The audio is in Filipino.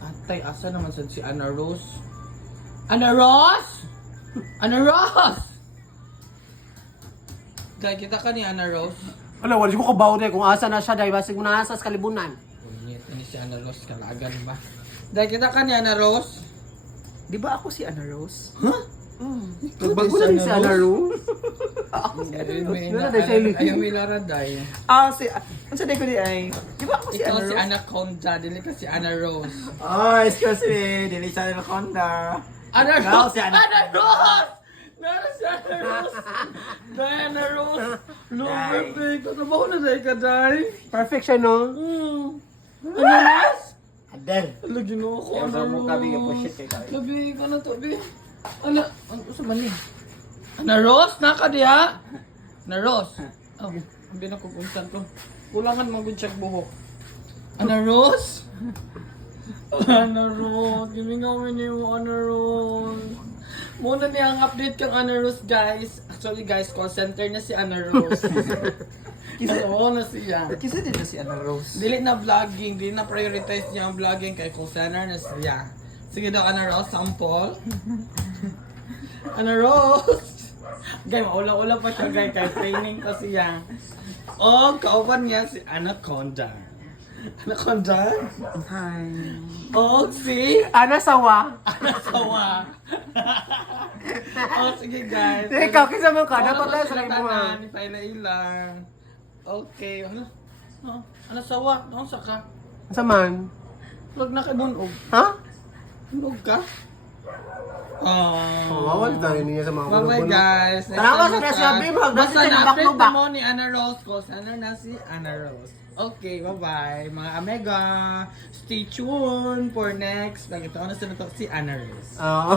Atay, asa naman sad si Ana Rose? Ana Rose! Ana Rose! Dahil kita ka ni Ana Rose. Ano, wala ko kabaw na kung asa na siya dahil basig mo na asa sa kalibunan. Unyit, ni si Ana Rose, kalagan ba? Dahil kita ka ni Ana Rose. Di ba ako si Ana Rose? Huh? Nagbago na rin si Ana Rose. Ayaw may laraday. Ano sa ko di ay? Di ba ako si Ikaw Ana si Rose? Anaconda, dili ka si Ana Rose. Oh, excuse me. Dili siya na Anaconda. Ana Ikaw Rose! si Ana Rose! Nara si Ana Rose! Diana Rose! Lover, babe. Katrabaho na dahil ka, Day. Perfect siya, no? Ana Rose? Adel. Lagi na ako, Ana Kaya mo kami ka po Rose. shit kay Labi ka na to, babe. Ano sa mali? Ana Rose? Naka diha? Ana Rose? Oh, hindi na kukunsan to. Kulangan mag-check buhok. Ana Rose? Ana Rose, giving kami niyo Ana Rose. Muna niya ang update kang Ana Rose, guys. Actually, guys, call center na si Ana Rose. Oo na siya. Kisa din na si Ana Rose. Dili na vlogging, dili na prioritize niya ang vlogging kay call center na siya. Sige daw, Ana Rose, sample. Ana Rose! Guys, maula-ula pa siya, guys, kay training pa siya. Oh, kauban niya si Anaconda. Anaconda? Hi. Oh, si Ana sawa. Anasawa. Oh, sige guys. Ikaw, kisa man ka, Oh, dapat tayo sa sila libunan. tanan, ni Paila ilang. Okay, ano? Oh, Anasawa, ano sa ka? Asa man? Log na kay bunog. Ha? Bunog ka? Oh. Wawal tayo niya sa mga Bye-bye guys. Tanawa sa siya, babe. Hagdan Basta siya ng na-update back-to-back. na mo ni Ana Rose ko. Sana na si Ana Rose. Okay, bye-bye. Mga Amega, stay tuned for next. Nakita ko na sila to si Ana Rose. Oo.